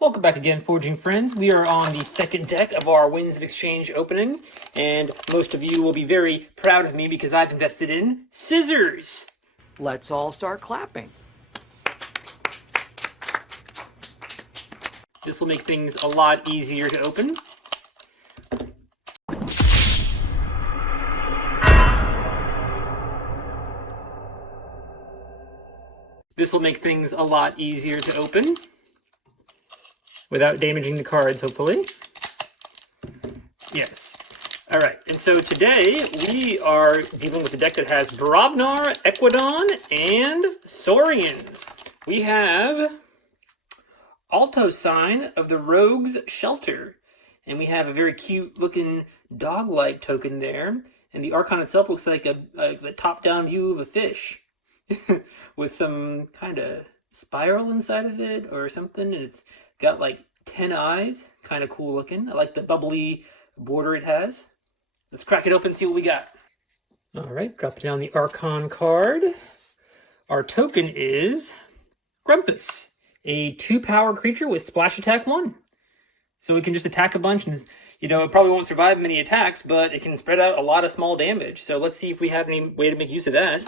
Welcome back again, Forging Friends. We are on the second deck of our Winds of Exchange opening, and most of you will be very proud of me because I've invested in scissors. Let's all start clapping. This will make things a lot easier to open. This will make things a lot easier to open without damaging the cards, hopefully. Yes. All right, and so today we are dealing with a deck that has Brobnar, Equidon, and Saurians. We have Alto Sign of the Rogue's Shelter, and we have a very cute looking dog-like token there, and the Archon itself looks like a top-down view of a fish with some kind of spiral inside of it or something, and it's got like 10 eyes, kind of cool looking. I like the bubbly border it has. Let's crack it open and see what we got. All right, drop down the Archon card. Our token is Grumpus, a 2-power creature with splash attack 1. So it can just attack a bunch and, it probably won't survive many attacks, but it can spread out a lot of small damage. So let's see if we have any way to make use of that.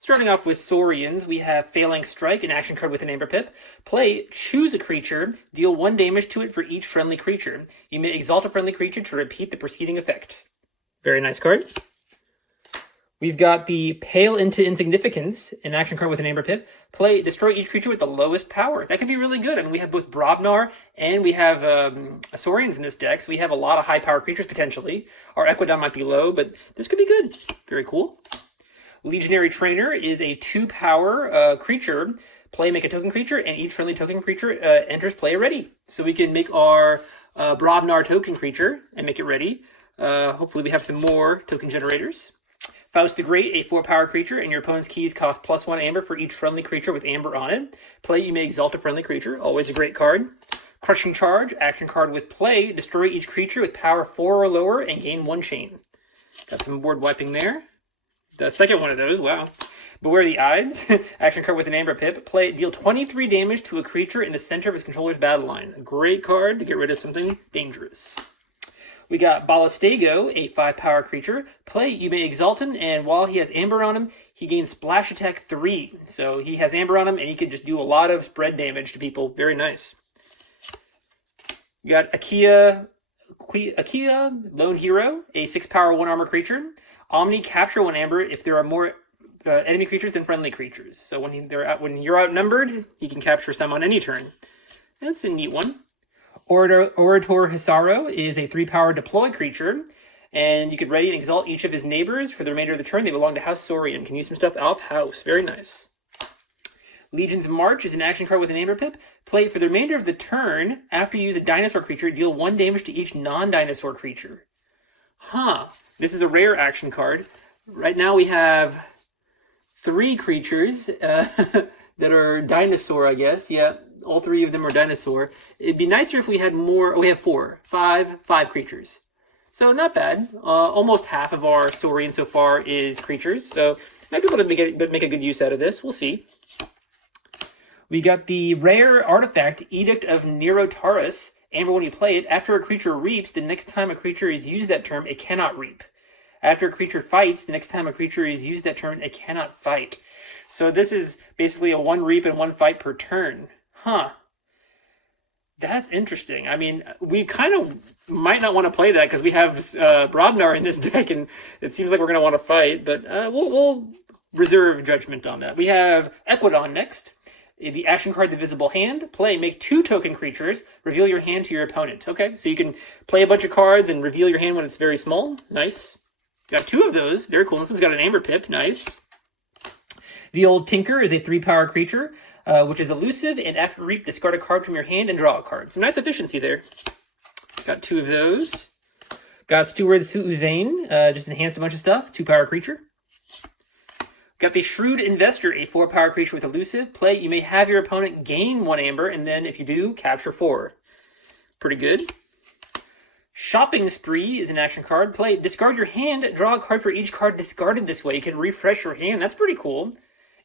Starting off with Saurians, we have Phalanx Strike, an action card with an Amber Pip. Play, choose a creature, deal 1 damage to it for each friendly creature. You may exalt a friendly creature to repeat the preceding effect. Very nice card. We've got the Pale into Insignificance, an action card with an Amber Pip. Play, destroy each creature with the lowest power. That can be really good. I mean, we have both Brobnar and we have Saurians in this deck, so we have a lot of high power creatures potentially. Our Equidon might be low, but this could be good. Very cool. Legionary Trainer is a 2-power creature. Play, make a token creature, and each friendly token creature enters play ready. So we can make our Brobnar token creature and make it ready. Hopefully we have some more token generators. Faust the Great, a 4-power creature, and your opponent's keys cost +1 amber for each friendly creature with amber on it. Play, you may exalt a friendly creature. Always a great card. Crushing Charge, action card with play. Destroy each creature with power 4 or lower and gain 1 chain. Got some board wiping there. The second one of those, wow. Beware the Ides, action card with an Amber Pip. Play, deal 23 damage to a creature in the center of its controller's battle line. A great card to get rid of something dangerous. We got Ballistego, a 5-power creature. Play, you may exalt him, and while he has Amber on him, he gains Splash Attack 3. So he has Amber on him, and he can just do a lot of spread damage to people. Very nice. We got Akia, Lone Hero, a 6-power 1-armor creature. Omni, capture 1 amber if there are more enemy creatures than friendly creatures. So when you're outnumbered, you can capture some on any turn. That's a neat one. Orator Hisaro is a 3-power deploy creature, and you could ready and exalt each of his neighbors for the remainder of the turn. They belong to House Saurian. Can use some stuff off house. Very nice. Legion's March is an action card with an Amber Pip. Play for the remainder of the turn. After you use a dinosaur creature, deal 1 damage to each non-dinosaur creature. This is a rare action card. Right now we have 3 creatures that are dinosaur, I guess. Yeah, all 3 of them are dinosaur. It'd be nicer if we had more. Oh, we have 5 creatures. So not bad. Almost half of our Saurian so far is creatures. So might be able to make a good use out of this. We'll see. We got the rare artifact, Edict of Nerotaurus. Amber, when you play it, after a creature reaps, the next time a creature is used that turn, it cannot reap. After a creature fights, the next time a creature is used that turn, it cannot fight. So this is basically a 1 reap and 1 fight per turn. That's interesting. I mean, we kind of might not want to play that because we have Brobnar in this deck, and it seems like we're going to want to fight, but we'll reserve judgment on that. We have Equidon next. The action card, the Visible Hand. Play, make 2 token creatures. Reveal your hand to your opponent. Okay, so you can play a bunch of cards and reveal your hand when it's very small. Nice. Got 2 of those. Very cool. This one's got an Amber Pip. Nice. The Old Tinker is a 3-power creature, which is elusive, and after reap, discard a card from your hand and draw a card. Some nice efficiency there. Got 2 of those. Got Steward Su'Uzain, just enhanced a bunch of stuff. 2-power creature. Got the Shrewd Investor, a 4-power creature with elusive. Play, you may have your opponent gain 1 amber, and then if you do, capture 4. Pretty good. Shopping Spree is an action card. Play, discard your hand, draw a card for each card discarded this way. You can refresh your hand. That's pretty cool.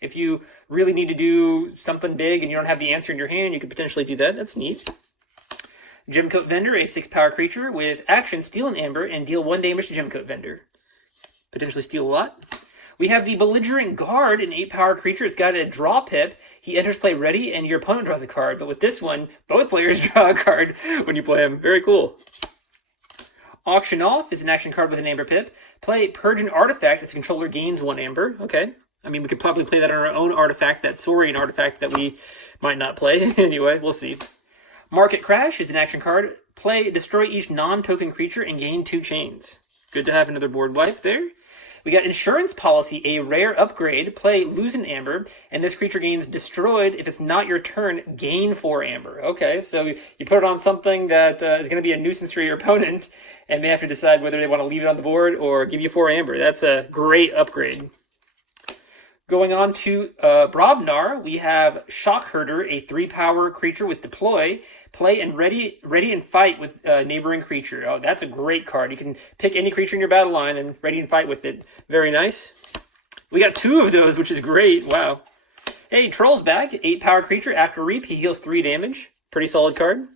If you really need to do something big and you don't have the answer in your hand, you could potentially do that. That's neat. Gemcoat Vendor, a 6-power creature with action, steal an amber, and deal 1 damage to Gemcoat Vendor. Potentially steal a lot. We have the Belligerent Guard, an 8-power creature. It's got a draw pip. He enters play ready, and your opponent draws a card. But with this one, both players draw a card when you play him. Very cool. Auction Off is an action card with an amber pip. Play Purge an artifact. Its controller gains 1 amber. Okay. I mean, we could probably play that on our own artifact, that Saurian artifact that we might not play. Anyway, we'll see. Market Crash is an action card. Play Destroy each non-token creature and gain 2 chains. Good to have another board wipe there. We got Insurance Policy, a rare upgrade. Play Lose an Amber, and this creature gains Destroyed. If it's not your turn, gain 4 Amber. Okay, so you put it on something that is going to be a nuisance for your opponent, and they have to decide whether they want to leave it on the board or give you 4 Amber. That's a great upgrade. Going on to Brobnar, we have Shock Herder, a 3-power creature with Deploy. Play and ready and fight with a neighboring creature. Oh, that's a great card. You can pick any creature in your battle line and ready and fight with it. Very nice. We got 2 of those, which is great. Wow. Hey, Troll's back. 8-power creature. After Reap, he heals 3 damage. Pretty solid card.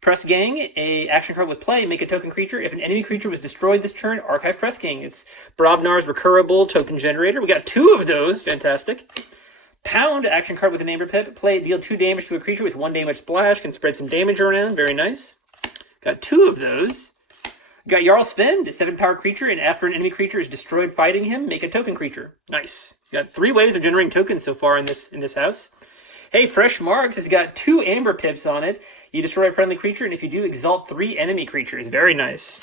Press Gang, a action card with play. Make a token creature. If an enemy creature was destroyed this turn, archive Press Gang. It's Brobnar's recurable token generator. We got 2 of those. Fantastic. Pound, action card with an amber pip. Play, deal 2 damage to a creature with 1 damage splash. Can spread some damage around. Very nice. Got 2 of those. Got Jarl Svend, a 7-power creature, and after an enemy creature is destroyed fighting him, make a token creature. Nice. Got 3 ways of generating tokens so far in this house. Hey, Fresh Marks has got 2 amber pips on it. You destroy a friendly creature, and if you do, exalt 3 enemy creatures. Very nice.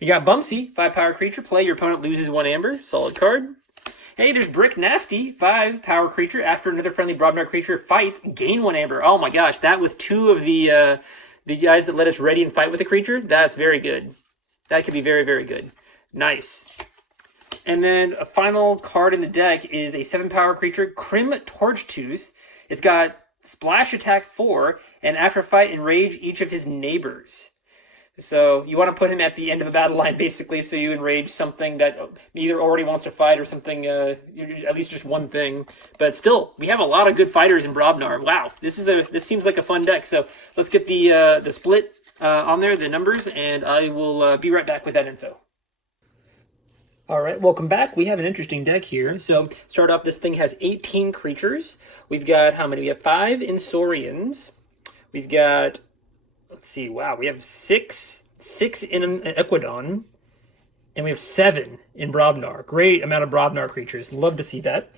You got Bumsy, 5-power creature. Play, your opponent loses 1 amber. Solid card. Hey, there's Brick Nasty, 5-power creature. After another friendly Brobnar creature fights, gain 1 amber. Oh my gosh, that with 2 of the guys that let us ready and fight with a creature, that's very good. That could be very, very good. Nice. And then a final card in the deck is a 7-power creature, Crim Torchtooth. It's got Splash Attack 4, and after fight, enrage each of his neighbors. So you want to put him at the end of a battle line, basically, so you enrage something that either already wants to fight or something, at least just one thing. But still, we have a lot of good fighters in Brobnar. Wow, this seems like a fun deck. So let's get the split on there, the numbers, and I will be right back with that info. All right, welcome back. We have an interesting deck here. So start off, this thing has 18 creatures. We've got how many? We have 5 Insorians. We've got, let's see, wow, we have six in an Equidon, and we have 7 in Brobnar. Great amount of Brobnar creatures. Love to see that.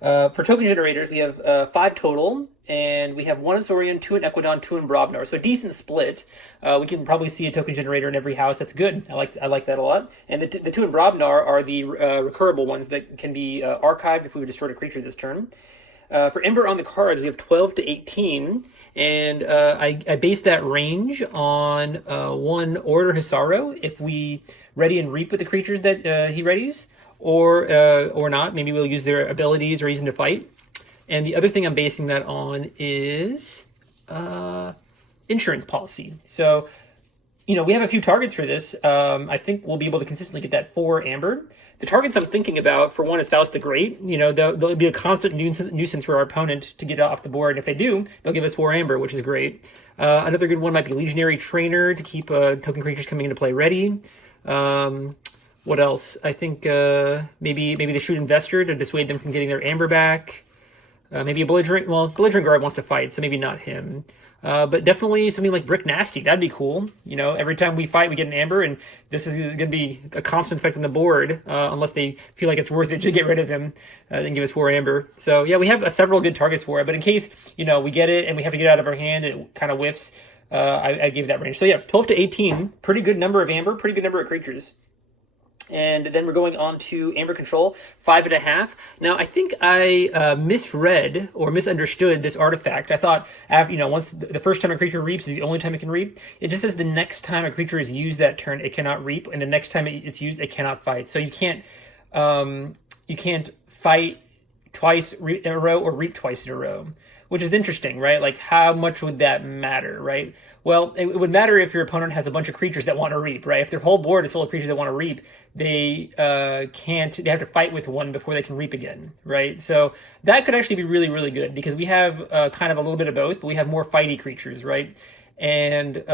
For token generators, we have 5 total, and we have 1 Azorian, 2 in Equidon, 2 in Brobnar. So a decent split. We can probably see a token generator in every house. That's good. I like that a lot. And the 2 in Brobnar are the recurable ones that can be archived if we destroyed a creature this turn. For Ember on the cards, we have 12 to 18, and I base that range on 1 Order Hisaro if we ready and reap with the creatures that he readies, or not. Maybe we'll use their abilities or use them to fight. And the other thing I'm basing that on is Insurance Policy. So, you know, we have a few targets for this. I think we'll be able to consistently get that 4 amber. The targets I'm thinking about, for one, is Faust the Great. You know, they'll be a constant nuisance for our opponent to get off the board. And if they do, they'll give us 4 amber, which is great. Another good one might be Legionary Trainer to keep token creatures coming into play ready. What else? I think maybe the Shrewd Investor to dissuade them from getting their amber back. Maybe a Belligerent Guard wants to fight, so maybe not him. But definitely something like Brick Nasty. That'd be cool. You know, every time we fight, we get an amber, and this is going to be a constant effect on the board, unless they feel like it's worth it to get rid of him and give us 4 amber. So yeah, we have several good targets for it. But in case, you know, we get it and we have to get it out of our hand, it kind of whiffs. I gave that range. So yeah, 12 to 18, pretty good number of amber, pretty good number of creatures. And then we're going on to Amber Control, 5.5. Now, I think I misread or misunderstood this artifact. I thought, once the first time a creature reaps is the only time it can reap. It just says the next time a creature is used that turn, it cannot reap, and the next time it's used, it cannot fight. So you can't fight twice in a row or reap twice in a row, which is interesting, right? Like, how much would that matter, right? Well, it would matter if your opponent has a bunch of creatures that want to reap, right? If their whole board is full of creatures that want to reap, they they have to fight with one before they can reap again, right? So that could actually be really, really good, because we have kind of a little bit of both, but we have more fighty creatures, right? And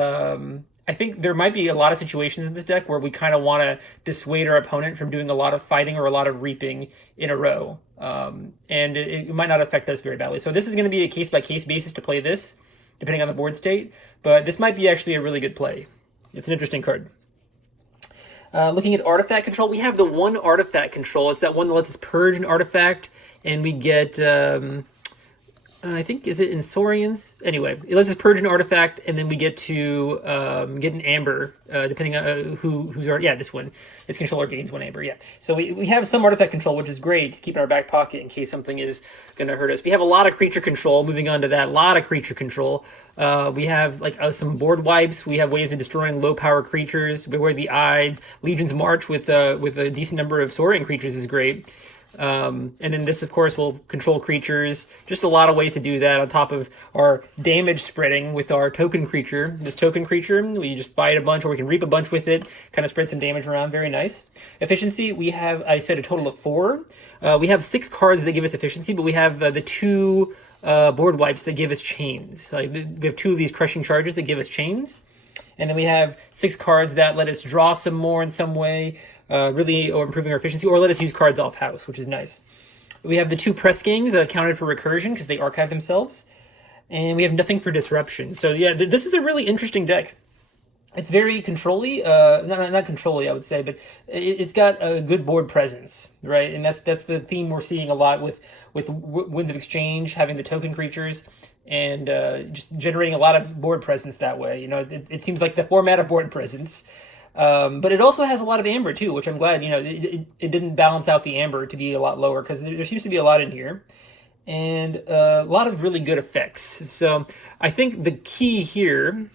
I think there might be a lot of situations in this deck where we kind of want to dissuade our opponent from doing a lot of fighting or a lot of reaping in a row. And it might not affect us very badly. So this is going to be a case-by-case basis to play this, depending on the board state. But this might be actually a really good play. It's an interesting card. Looking at artifact control, we have the one artifact control. It's that one that lets us purge an artifact, and we get... I think, is it in Saurians? Anyway, it lets us purge an artifact, and then we get to get an amber, depending on who's already... Yeah, this one. Its controller gains 1 amber, yeah. So we have some artifact control, which is great to keep in our back pocket in case something is going to hurt us. We have a lot of creature control. Moving on to that, a lot of creature control. We have like some board wipes. We have ways of destroying low-power creatures. Beware the Ides. Legion's March with a decent number of Saurian creatures is great. And then this, of course, will control creatures. Just a lot of ways to do that on top of our damage spreading with our token creature. This token creature, we just fight a bunch, or we can reap a bunch with it, kind of spread some damage around. Very nice. Efficiency, we have, I said, a total of 4. We have 6 cards that give us efficiency, but we have the 2 board wipes that give us chains. We have 2 of these crushing charges that give us chains. And then we have 6 cards that let us draw some more in some way, really, or improving our efficiency, or let us use cards off house, which is nice. We have the 2 press gangs that accounted for recursion because they archive themselves. And we have nothing for disruption. So yeah, this is a really interesting deck. It's very control-y, not control-y, I would say, but it's got a good board presence, right? And that's the theme we're seeing a lot with Winds of Exchange, having the token creatures, and just generating a lot of board presence that way. You know, it seems like the format of board presence. But it also has a lot of amber too, which I'm glad, you know, it didn't balance out the amber to be a lot lower, because there seems to be a lot in here. And a lot of really good effects. So I think the key here...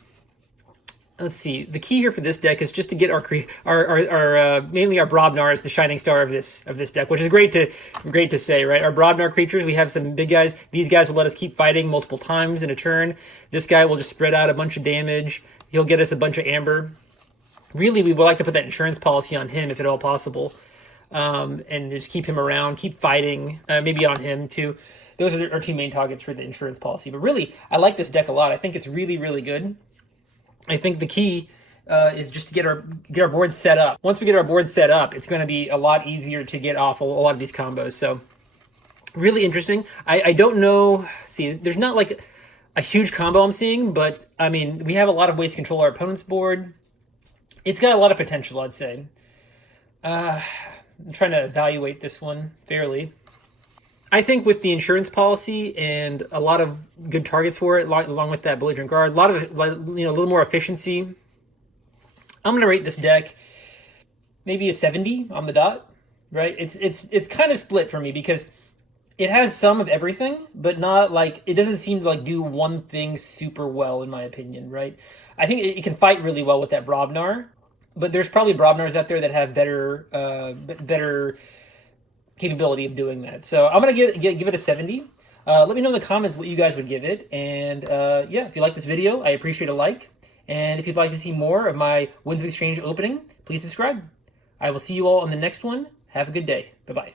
Let's see. The key here for this deck is just to get our mainly our Brobnar is the shining star of this deck, which is great to say, right? Our Brobnar creatures, we have some big guys. These guys will let us keep fighting multiple times in a turn. This guy will just spread out a bunch of damage. He'll get us a bunch of amber. Really, we would like to put that insurance policy on him if at all possible, and just keep him around, keep fighting, maybe on him too. Those are our 2 main targets for the insurance policy. But really, I like this deck a lot. I think it's really, really good. I think the key is just to get our board set up. Once we get our board set up, it's going to be a lot easier to get off a lot of these combos. So really interesting. I don't know. See, there's not like a huge combo I'm seeing, but I mean, we have a lot of ways to control our opponent's board. It's got a lot of potential, I'd say. I'm trying to evaluate this one fairly. I think with the insurance policy and a lot of good targets for it, along with that belligerent guard, a lot of, you know, a little more efficiency, I'm going to rate this deck maybe a 70 on the dot, right? It's kind of split for me because it has some of everything, but not like, it doesn't seem to like do one thing super well, in my opinion, right? I think it can fight really well with that Brobnar, but there's probably Brobnars out there that have better capability of doing that. So I'm going to give it a 70. Let me know in the comments what you guys would give it. And yeah, if you like this video, I appreciate a like. And if you'd like to see more of my Winds of Exchange opening, please subscribe. I will see you all on the next one. Have a good day. Bye-bye.